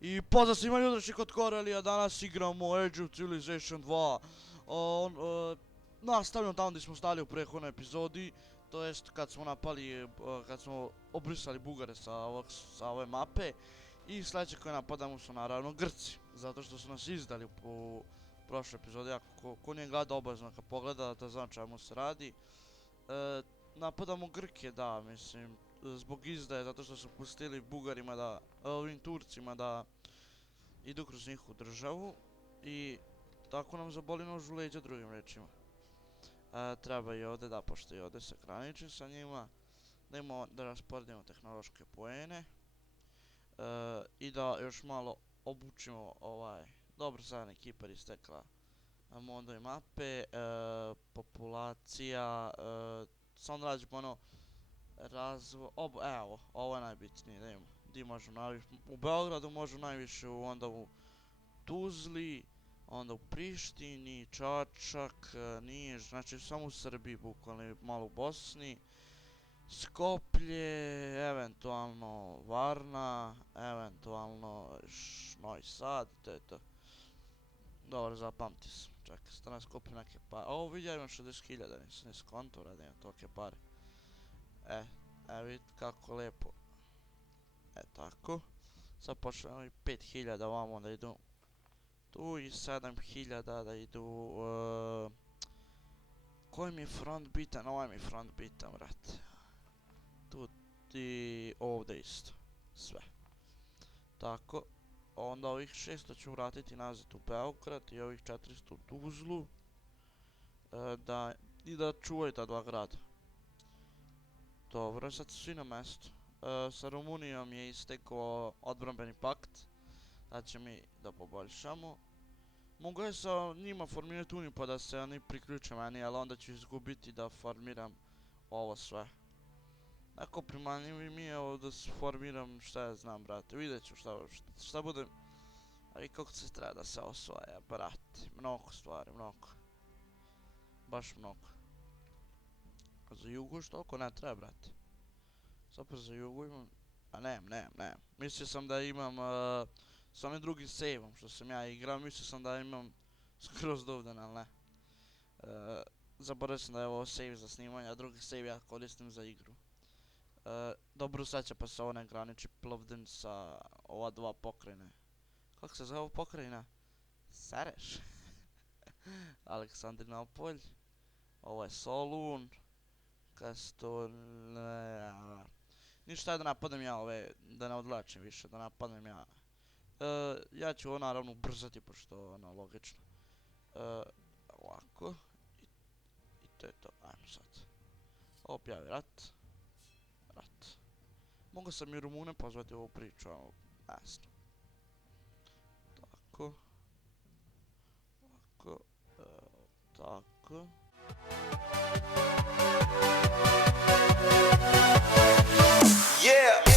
I pozdrav svima ljudrači kod Korelija, danas igramo Age of Civilization 2. Nastavljamo tamo gdje smo stali u prethodnoj epizodi, to jest kad smo napali, kad smo obrisali Bugare sa ove mape. I sljedeće koje napadamo su naravno Grci, zato što su nas izdali u prošloj epizodi. Ako ko nije gledao, obavezno kad pogleda da zna čemu se radi. Napadamo Grke, da, mislim, zbog izdaje, zato što su pustili Bugarima da, ovim Turcima da idu kroz njihovu državu i tako nam zaboli nož u leđa, drugim rečima. Treba i ovdje, da, pošto i ovdje se graniči sa njima, da rasporedimo tehnološke poene i da još malo obučimo dobro zadnji Kipar istekla modove mape, populacija, samo da rađemo ono razvoj, evo, ovo je najbitnije, da imamo, gdje možemo najviše, u Beogradu možemo najviše, onda u Tuzli, onda u Prištini, Čačak, Niš, znači samo u Srbiji, bukvalno malo u Bosni, Skoplje, eventualno Varna, eventualno Novi Sad, to je to. Dobro, zapamti sam, čekaj, sad nas Skoplje neke pare, ovo vidja imam 60.000, nisam ni skonto da imam tolike pare. Vidite kako lijepo. Tako. Sad počnemo i 5.000 ovamo da idu tu i 7.000 da idu. Koji mi je front bitan? Ovaj mi je front bitan, brate. Tu i ovdje isto. Sve. Tako. Onda ovih 600 ću vratiti nazad u Beograd i ovih 400 u Tuzlu. I da čuvaju ta dva grada. Dobro, sad su svi na mjestu. Sa Rumunijom je istekao odbrambeni pakt. Da će mi da poboljšamo. Mogu je sa njima formirati uniju pa da se oni priključe meni, ali onda ću izgubiti da formiram ovo sve. Neko primanjivi mi je ovo da formiram, šta ja znam, brate. Vidjet ću šta budem. Ali kako se treba da se osvaja, brate. Mnogo stvari, mnogo. Baš mnogo. Za jugu još toliko ne treba, brate. Sad pa za jugu imam... A nemam. Mislio sam da imam... s ovim drugim save-om što sam ja igrao, mislio sam da imam skroz dovden, ali ne. Zaboravio sam da je ovo save za snimanje, a drugi save ja koristim za igru. Dobro, sad će pa se ovo ne graniči Plovdiv sa ova dva pokrajine. Kako se zove pokrajina? Sereš. Aleksandrinopolj. Ovo je Solun. Ništa je da napadnem ja ove, da ne odvlačim više, da napadnem ja. Ja ću ovo naravno ubrzati, pošto je ono logično. Ovako. I to je to, ajmo sad. Objavi rat. Mogu sam i Rumune pozvati ovu priču, ali jasno. Tako. Tako. Yeah!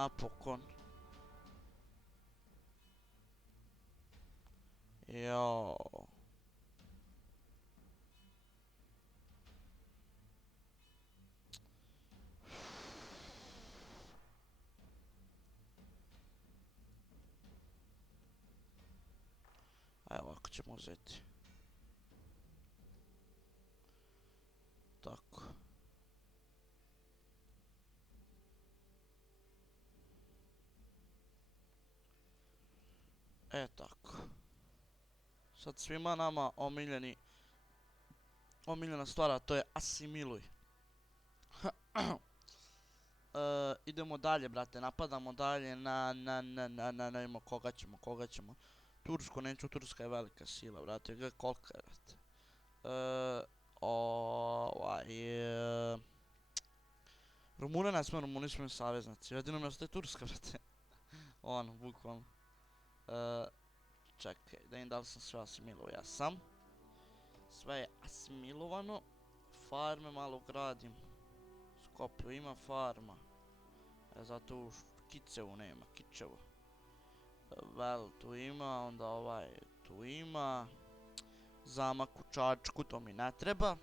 Napokon. Jao. Evo ovako ćemo uzeti. Tako. Tako. Sad svima nama omiljena stvar, a to je asimiluj. Idemo dalje, brate, napadamo dalje na koga ćemo. Tursko, neću, Turska je velika sila, brate, gledaj kolika je, brate. Rumune ne smo, Rumuni smo saveznici, jedino mi ostaje Turska, brate. Ono, bukvalno. Čekaj, da im da li sam sve asimilovao, ja sam. Sve je asimilovano. Farme malo gradim. Skoplju ima farma. Zato u Kicevu nema, Kičevo. Vel tu ima, onda ovaj tu ima. Zamak u Čačku, to mi ne treba.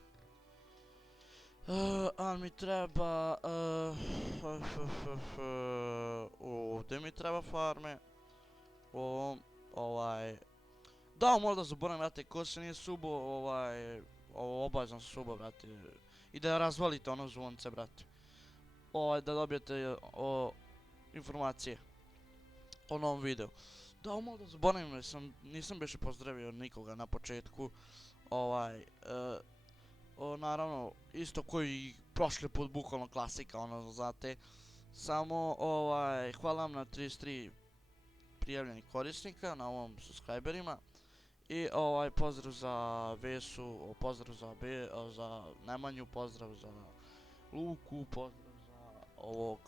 Ali mi treba... ovdje mi treba farme. Da, možda zaboravim, brate, ko se nije subo, ovo obavezno se subo, brate. I da razvalite ono zvonce, brate. Da dobijete informacije o novom videu. Da, možda zaboravim, nisam više pozdravio nikoga na početku. Naravno, isto koji prošli put, bukvalno klasika, ono, znate. Samo, hvala vam na 33 prijavljenih korisnika, na ovom subscriberima. I pozdrav za Vesu, pozdrav za Nemanju, pozdrav za Luku, pozdrav za ovog...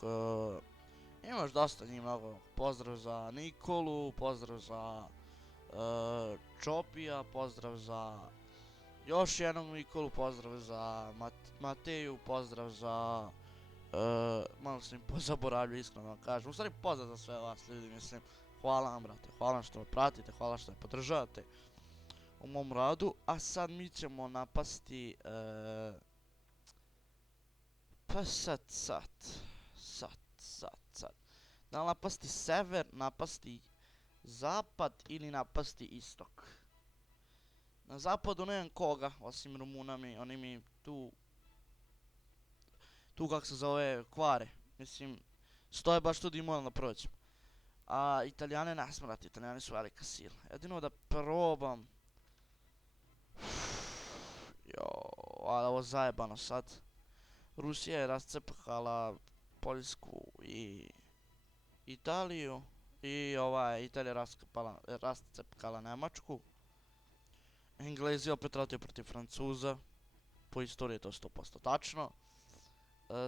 Imaš dosta njih mnogo. Pozdrav za Nikolu, pozdrav za Čopija, pozdrav za još jednog Nikolu, pozdrav za Mateju, pozdrav za... malo sam im pozaboravljao, iskreno da vam kažem. U stvari pozdrav za sve vas ljudi, mislim. Hvala vam, brate, hvala vam što me pratite, hvala što me podržavate u mom radu. A sad mi ćemo napasti... pa sad. Da li napasti sever, napasti zapad ili napasti istok? Na zapadu nemam koga, osim Rumunami, oni mi tu kak se zove, kvare. Mislim, stoje baš tu di moram da prođem. A Italijane ne smrati, Italijani su velika sila. Jedino da probam... ali ovo zajebano sad. Rusija je rascepkala Poljsku i Italiju. I Italija je rascepkala Nemačku. Englezi opet ratio protiv Francuza. Po istoriji je to 100% tačno.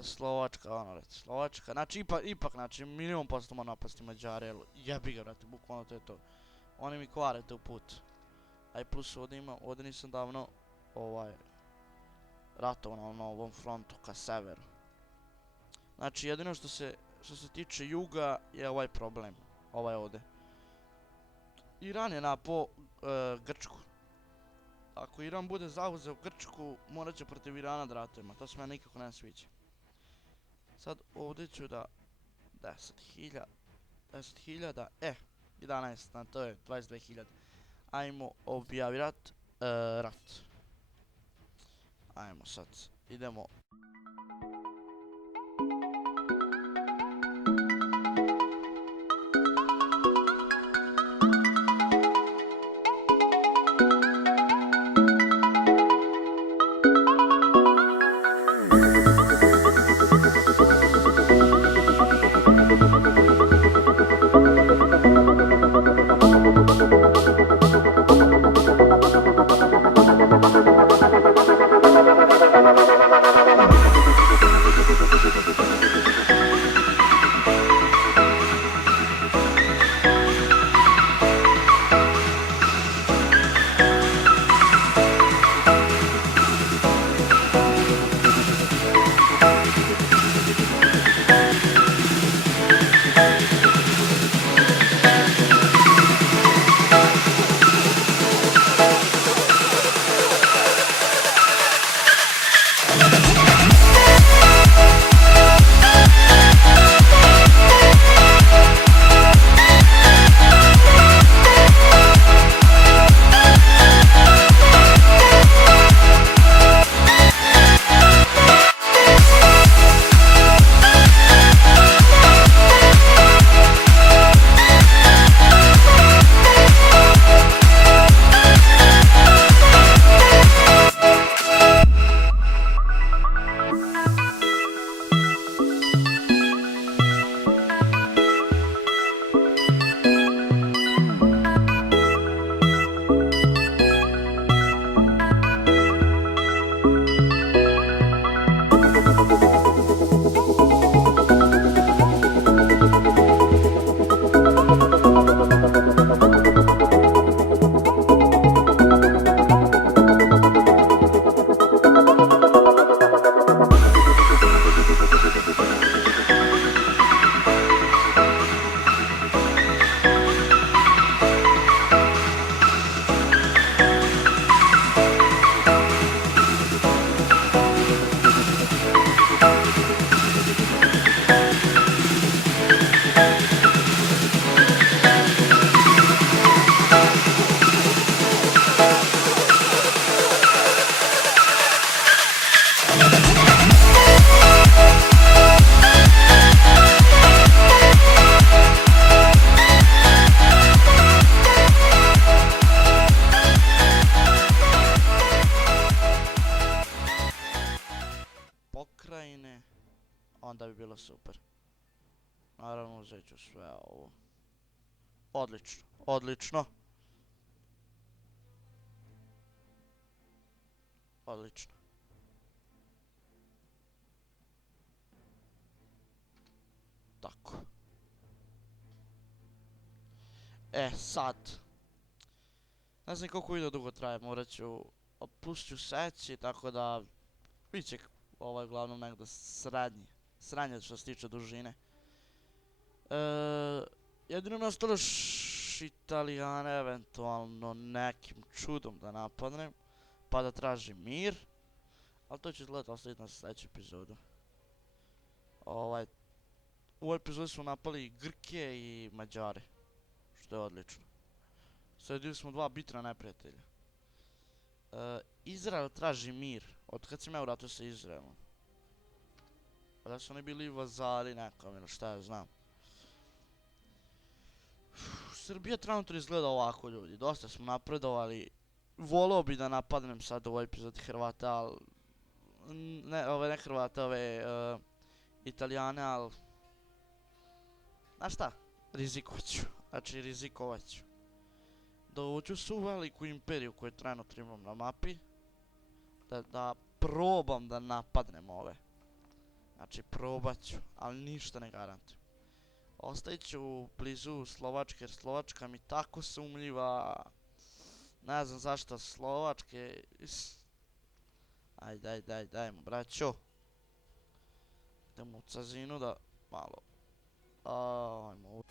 Slovačka, Slovačka, znači ipak, znači minimum posto mora napasti Mađare, jer jebi ga, brate, bukvalno to je to. Oni mi kvare te u put. A i plus ovdje nisam davno, ratovao na ovom frontu ka severu. Znači jedino što se tiče juga je ovaj problem, ovdje. Iran je napao Grčku. Ako Iran bude zauzeo Grčku, morat će protiv Irana da ratujemo, to se me nikako ne sviđa. Sad ovdje ću da 10.000, 11, to je 22.000. Ajmo objavi rat. Ajmo sad, idemo. onda bi bilo super. Naravno uzet ću sve ovo. Odlično, odlično. Odlično. Tako. Sad. Ne znam koliko video dugo traje, morat ću... Pustit ću seći, tako da... Bit će uglavnom negdje srednje što se tiče dužine. Jedino mi je ostalo Italijane eventualno nekim čudom da napadnem, pa da tražim mir. Ali to ću izgledati ostaviti na sljedeću epizodu. U ovoj epizodi smo napali i Grke i Mađare, što je odlično. Sredili smo dva bitna neprijatelja. Izrael traži mir, od kad sam ja u ratu sa Izraelom. Da su oni bili vazali nekom ili šta ja znam. Srbija trenutno izgleda ovako, ljudi, dosta smo napredovali. Volio bi da napadnem sad u ovoj epizodi Hrvate, ali... Ne Hrvate, Italijane, ali... Znaš šta? Rizikovat ću. Znači, rizikovat ću. Dođu su veliku imperiju koju trenutno imam na mapi. Da probam da napadnem ove. Znači, probat ću, ali ništa ne garantujem. Ostavit ću blizu Slovačke, jer Slovačka mi tako sumnjiva. Ne znam zašto Slovačke... Ajde, braćo. Idemo u Cazinu da malo... Ajmo...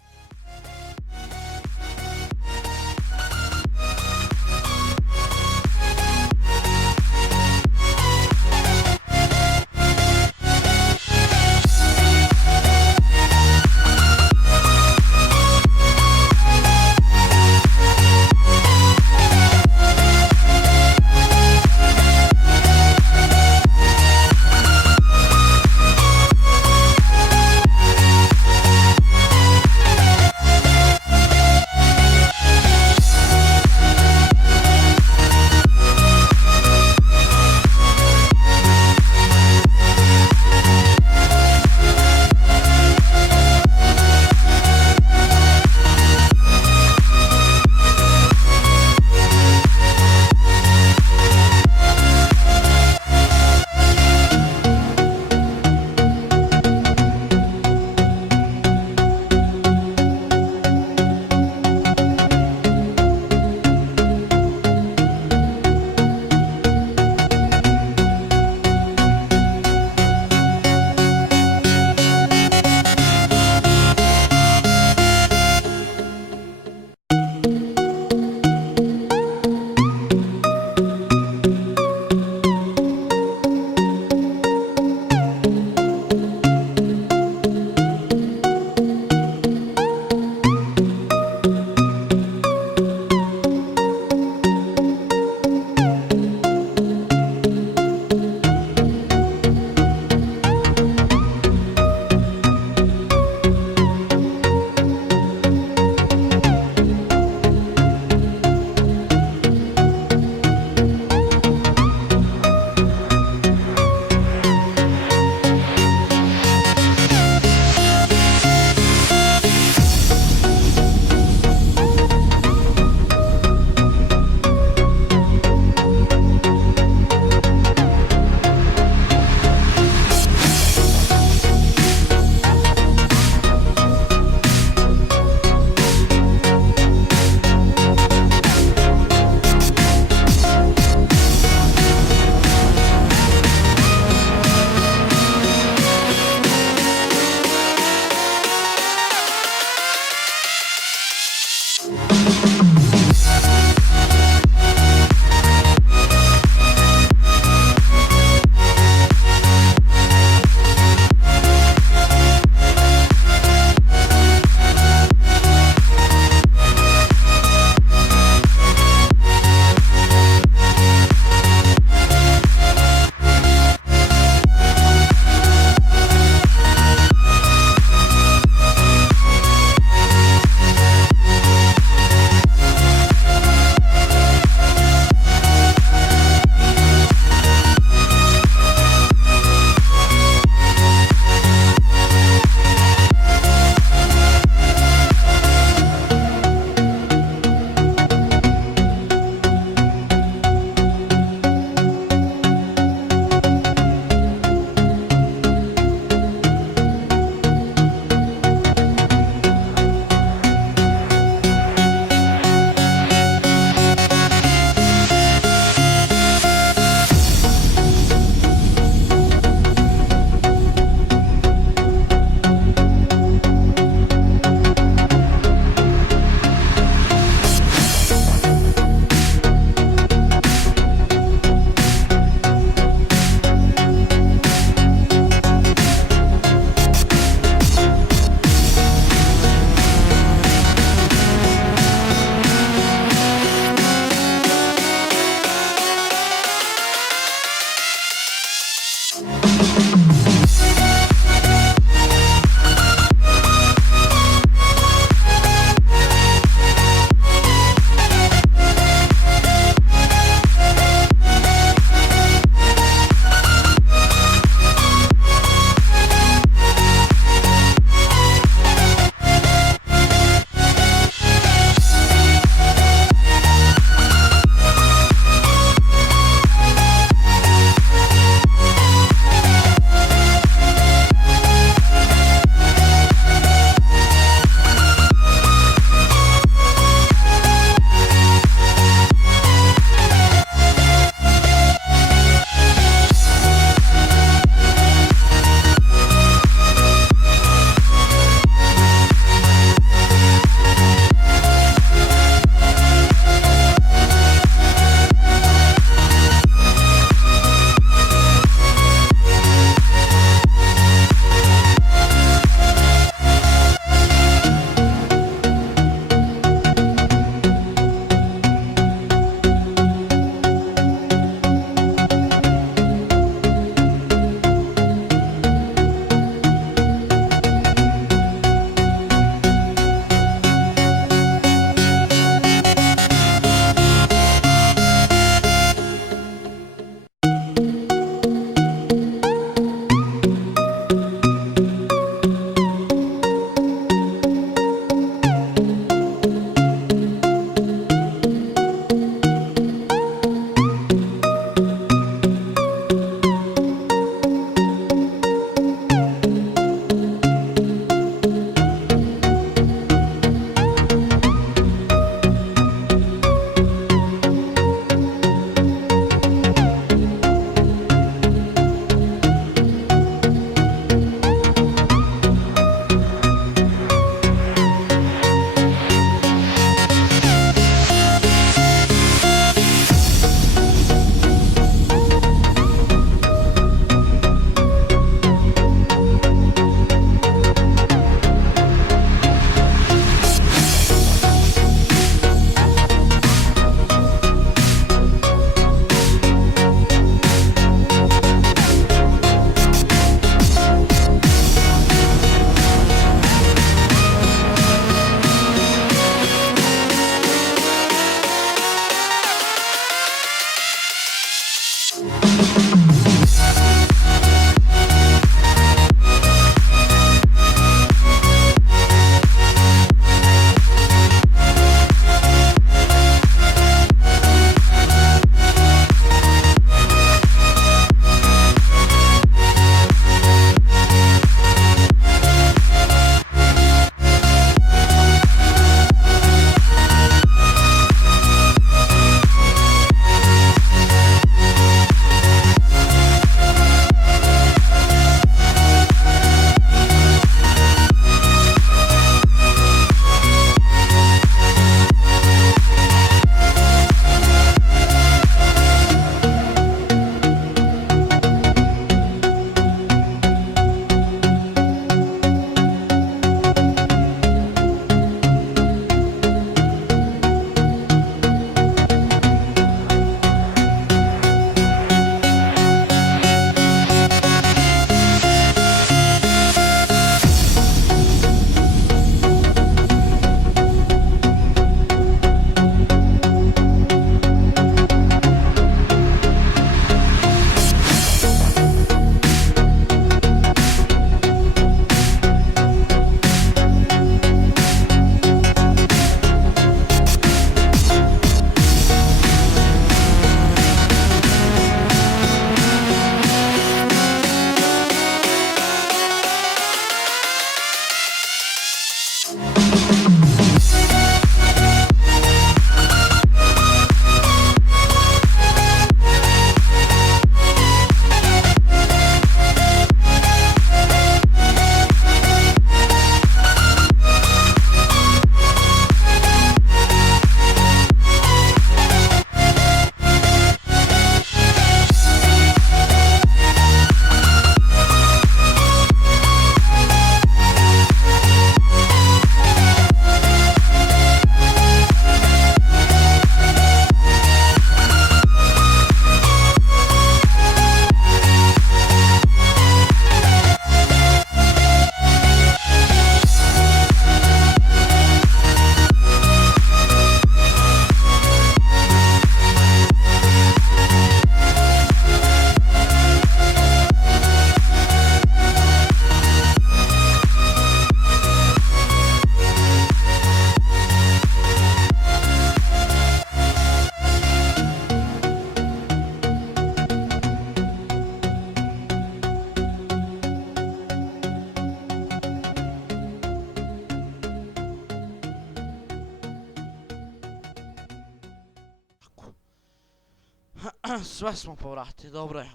Sve smo povratili, dobro je,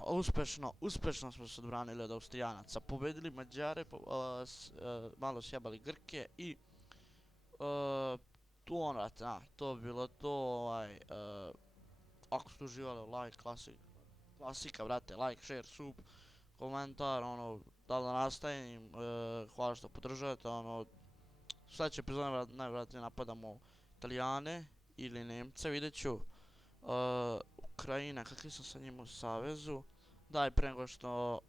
uspešno smo se odbranili od Austrijanaca, pobedili Mađare, malo sjebali Grke i tu vrate, to bi bilo to, ako ste uživali, like, klasika, vrate, like, share, sub, komentar, da li da nastavim, hvala što podržavate, sljedeće epizode najvjerojatnije napadamo Italijane ili Nemce, vidjet ću. Ukrajina, kakvi sam sa njim u savezu. Daj, pre nego što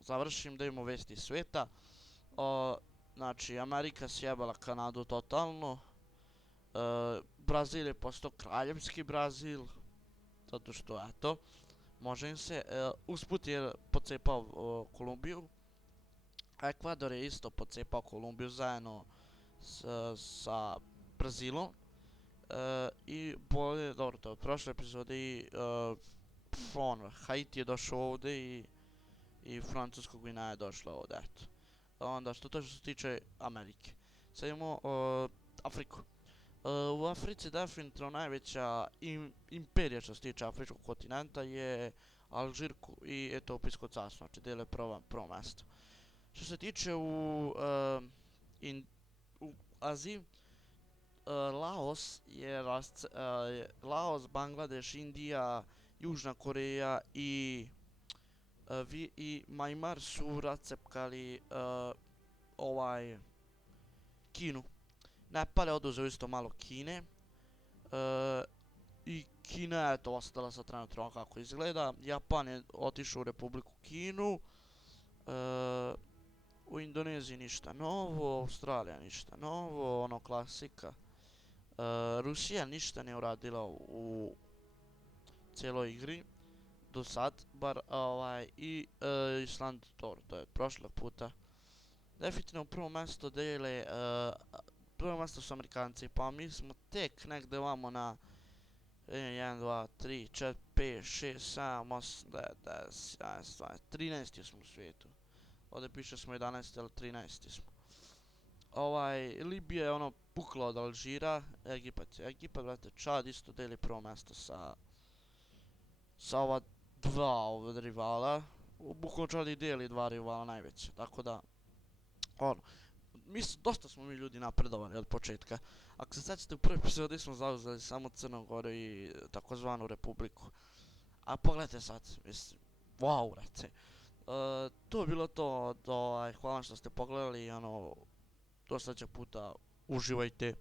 završim, da imamo vesti iz sveta. Znači, Amerika sjebala Kanadu totalno. Brazil je postao kraljevski Brazil. Zato što, eto, može im se. Usput je pocepao Kolumbiju. Ekvador je isto pocepao Kolumbiju zajedno sa Brazilom. I bolje, dobro, to je od prošle epizode i Haiti je došao ovdje i Francuskog Gvina je došla ovdje, eto. Onda što se tiče Amerike. Sad imamo Afriku. U Africi definitivno najveća imperija što se tiče Afričkog kontinenta je Alžir i Etiopijsko carstvo, znači dijele prvo mjesto. Što se tiče u Aziji, Laos, Bangladeš, Indija, Južna Koreja i Myanmar su racepkali Kinu. Nepal je oduzeo isto malo Kine. I Kina je to ostala sa trenutno kako izgleda. Japan je otišao u Republiku Kinu. U Indoneziji ništa novo, Australija ništa novo, klasika. Rusija ništa nije uradila u cijeloj igri do sad, bar Island, to je prošle puta. Definitivno prvo mjesto dijele, prvo mjesto su Amerikanci, pa mi smo tek negdje vamo na 1, 2, 3, 4, 5, 6, 7, 8, 9, 10, 11, 12, 13 smo u svijetu. Ovdje piše smo 11, ali 13 smo. Libija je pukla od Alžira, Egipat, brate, Čad isto deli prvo mjesto sa ova dva rivala. Bukvalno Čad i deli dva rivala najveće, tako da, dosta smo mi ljudi napredovali od početka. Ako se sjećate, u prvoj epizodi smo zauzeli samo Crnu Goru i takozvanu Republiku. A pogledajte sad, mislim, wow, brate. To je bilo to, hvala što ste pogledali, do sljedećeg puta, uživajte.